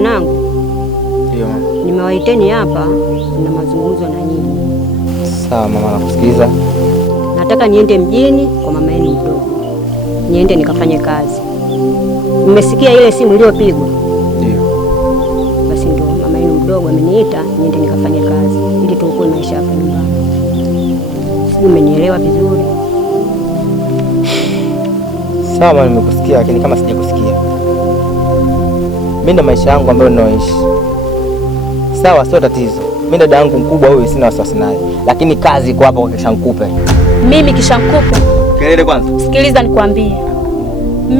Wanangu. Ndio mama. Nimewaiteni hapa na mazungumzo na nyinyi. Sawa mama, nakusikiliza. Nataka niende mjini kwa mama yenu mdogo. Niende nikafanye kazi. Mmesikia ile simu iliyopigwa? Ndio. Basi ndio mama yenu mdogo ameniita niende nikafanye kazi ili tuokoe maisha hapa nyumbani. Sijui umenielewa vizuri? Sawa mama, nimekusikia lakini kama sijakusikia. Mimi na maisha yangu ambayo ninaoishi. Sawa, sio tatizo. Mimi dada yangu mkubwa huyu sina wasiwasi naye. Lakini kazi iko hapa kwa Kishankupe. Mimi Kishankupe? Kelele kwanza. Sikiliza nikwambie.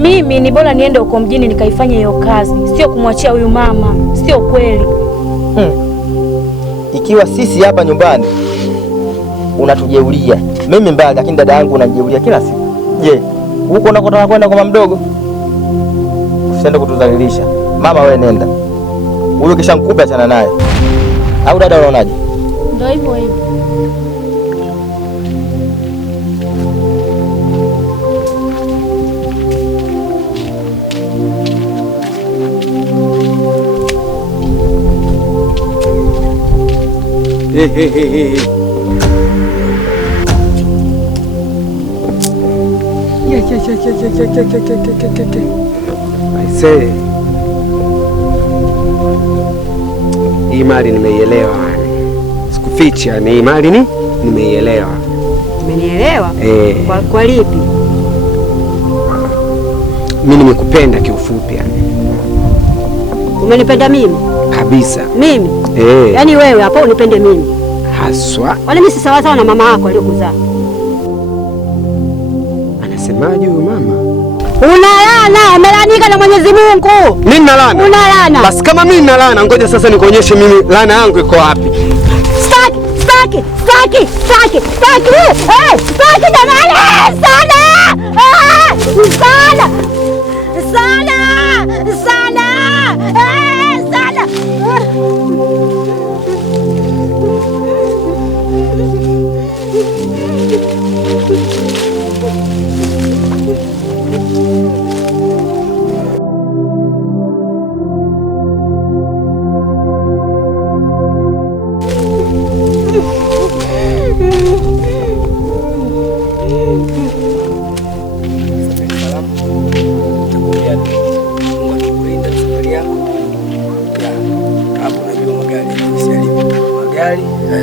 Mimi ni bora niende huko mjini nikaifanye hiyo kazi, sio kumwachia huyu mama. Sio kweli. Ikiwa sisi hapa nyumbani unatujeulia mimi mbali, lakini dada yangu unajeulia kila siku. Je, huko unakotaka kwenda kwa mama mdogo? Usiende kutudhalilisha. Mama wewe nenda. Huyo Kishankupe achana naye. Au dada unaonaje? Ndio hivyo hivyo. Aisee, hii mali nimeielewa, sikufichi, yani hii mali nimeielewa. Umenielewa? Kwa lipi? Mimi nimekupenda kiufupi yani. Umenipenda mimi? Kabisa. Mimi? Yaani wewe hapo unipende mimi? Haswa. Wala mimi si sawa sawa na mama yako aliyokuzaa. Anasemaje huyo mama? Unalana, umelanika na Mwenyezi Mungu. Mimi nalana? Unalana. Basi kama mimi nalana, ngoja sasa nikuonyeshe mimi laana yangu iko wapi. Staki jamani! Sana!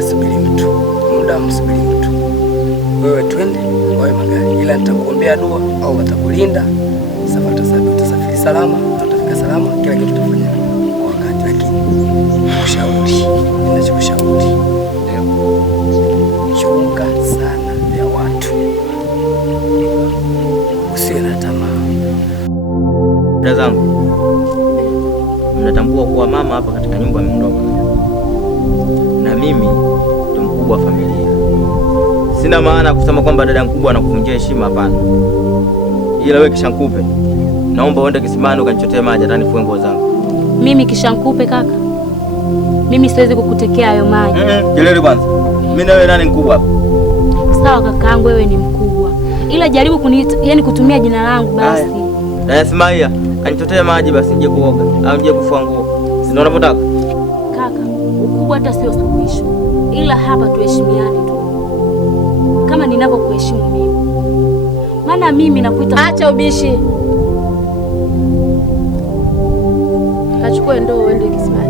Subiri mtu, muda msubiri mtu. Wewe twende wawe magari, ila nitakuombea dua au watakulinda. Utasafiri salama, utafika salama, kila kitu tutafanya kwa wakati. Lakini ninachokushauri chunga sana ya watu, usiwe na tamaa. Dada zangu, mnatambua kuwa mama hapa katika nyumba ameondoka na mimi ndio mkubwa wa familia. Sina maana kusema kwamba dada mkubwa anakuvunjia heshima, hapana. Ila wewe Kishankupe, naomba uende kisimani ukanichotee maji hata nifue nguo zangu. Mimi Kishankupe kaka? Mimi siwezi kukutekea hayo maji. Kelele kwanza. Mimi na wewe nani mkubwa hapa? Sawa kakaangu, wewe ni mkubwa. Ila jaribu kutumia jina langu basi. Dada Smaia, kanichotee maji basi nije kuoga au nije kufua nguo. Si ndio unapotaka? Kaka, ukubwa hata sio suluhisho. Ila hapa tuheshimiane tu. Kama ninavyokuheshimu mimi. Maana mimi nakuita. Acha ubishi. Kachukue ndoo uende kisimani.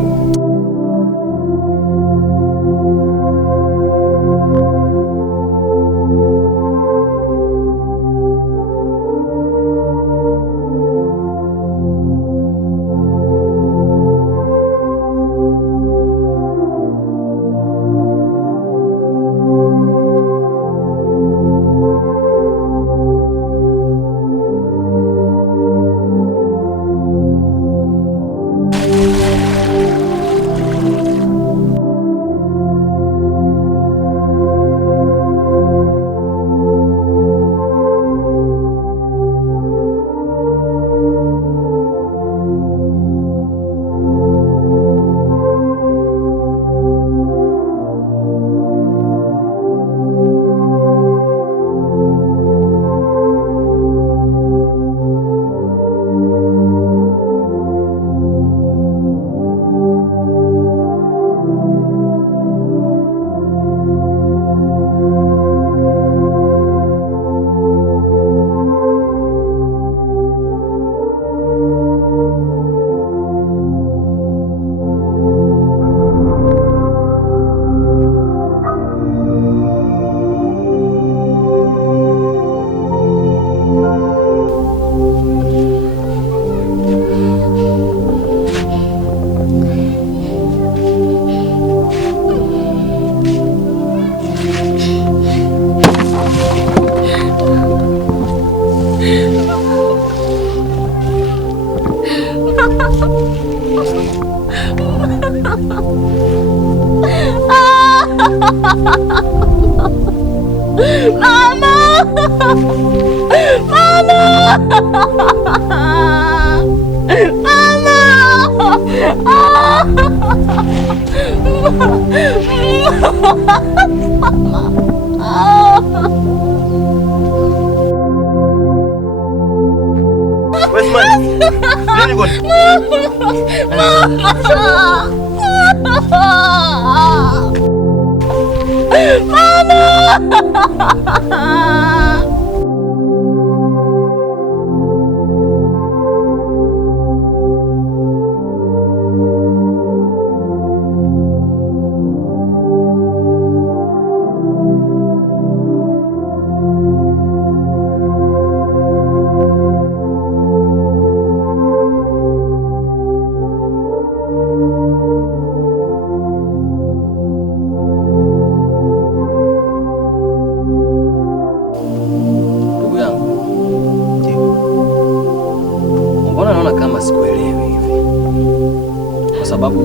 Sababu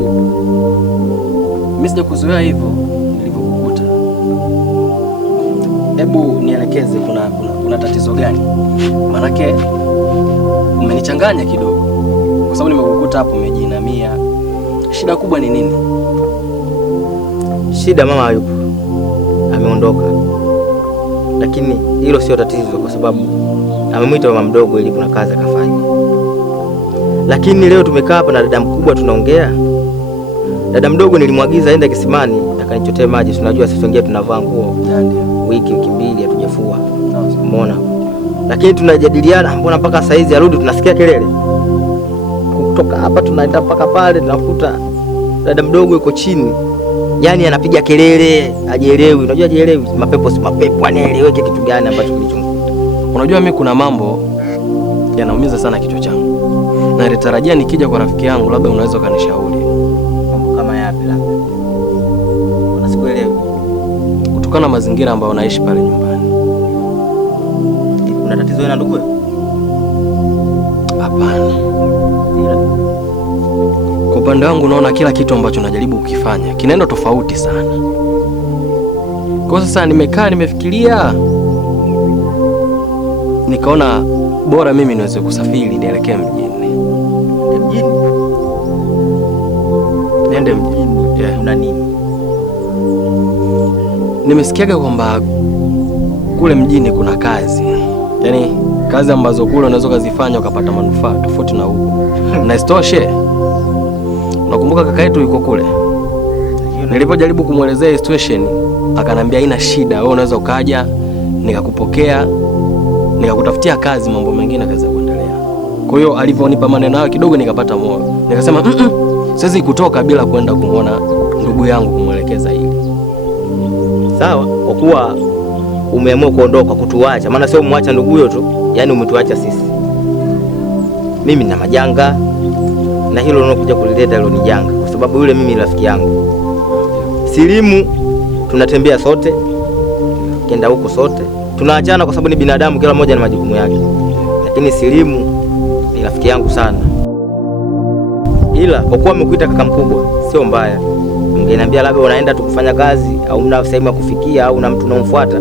mimi sija kuzoea hivyo nilivyokukuta. Hebu nielekeze, kuna tatizo gani? Manake umenichanganya kidogo, kwa sababu nimekukuta hapo umejinamia. Shida kubwa ni nini? Shida mama hayupo, ameondoka, lakini hilo sio tatizo, kwa sababu amemwita mama mdogo ili kuna kazi akafanya. Lakini leo tumekaa hapa na dada mkubwa tunaongea. Dada mdogo nilimwagiza aende kisimani akanichotea maji. Tunajua sisi wengine tunavaa nguo wiki mbili hatujafua. Umeona? Lakini tunajadiliana, mbona mpaka saa hizi arudi tunasikia kelele. Kutoka hapa tunaenda mpaka pale tunakuta dada mdogo yuko chini. Yaani anapiga kelele, hajielewi. Unajua hajielewi, mapepo si mapepo, anaeleweke kitu gani ambacho kilichomkuta. Unajua mimi kuna mambo yanaumiza sana kichwa changu. Na nilitarajia nikija kwa rafiki yangu labda unaweza kanishauri. Mambo kama yapi labda? Unasikuelewa. Kutokana na mazingira ambayo unaishi pale nyumbani. Kuna tatizo na ndugu? Hapana. Kwa upande wangu naona kila kitu ambacho najaribu kukifanya kinaenda tofauti sana. Kwa sasa nimekaa nimefikiria, nikaona bora mimi niweze kusafiri nielekee mjini. Nende mjini? Yeah. Una nini? Nimesikiaga kwamba kule mjini kuna kazi. Yaani kazi ambazo kule unaweza kuzifanya ukapata manufaa tofauti na huko. Na istoshe, unakumbuka kaka yetu yuko kule? Nilipojaribu kumuelezea situation, akanambia haina shida, wewe unaweza ukaja nikakupokea, nikakutafutia kazi, mambo mengine kaza kuendelea. Kwa hiyo alivyonipa maneno hayo kidogo nikapata moyo. Nikasema siwezi kutoka bila kwenda kumuona ndugu yangu kumuelekeza hili. Sawa, kwa kuwa umeamua kuondoka kutuacha, maana sio umwacha ndugu huyo tu, yani umetuacha sisi. Mimi na majanga na hilo unakuja kulileta hilo ni janga, kwa sababu yule mimi rafiki yangu. Silimu tunatembea sote, kenda huko sote. Tunaachana kwa sababu ni binadamu, kila mmoja na majukumu yake. Lakini Silimu ni rafiki yangu sana. Ila kwa kuwa amekuita kaka mkubwa, sio mbaya. Ungeniambia labda unaenda tu kufanya kazi au una sehemu ya kufikia au una mtu unamfuata.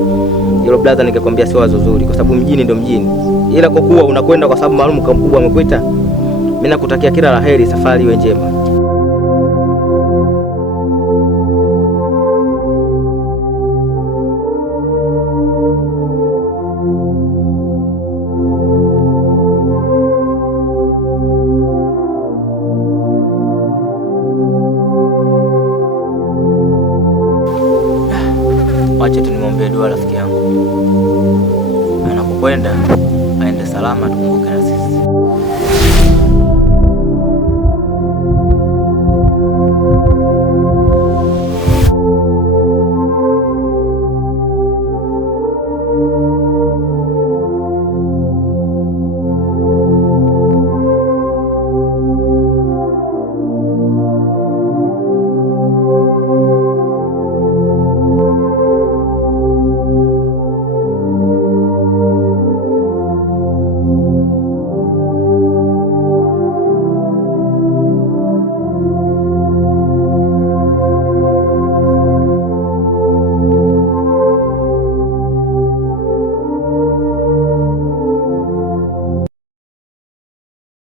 Hilo brother ningekwambia sio wazo zuri, kwa sababu mjini ndio mjini. Ila kwa kuwa unakwenda kwa sababu maalum kaka mkubwa amekuita, mimi nakutakia kila laheri, safari iwe njema. Wacha tu nimwombee dua rafiki yangu. Anapokwenda aende salama, tukumbuke na sisi.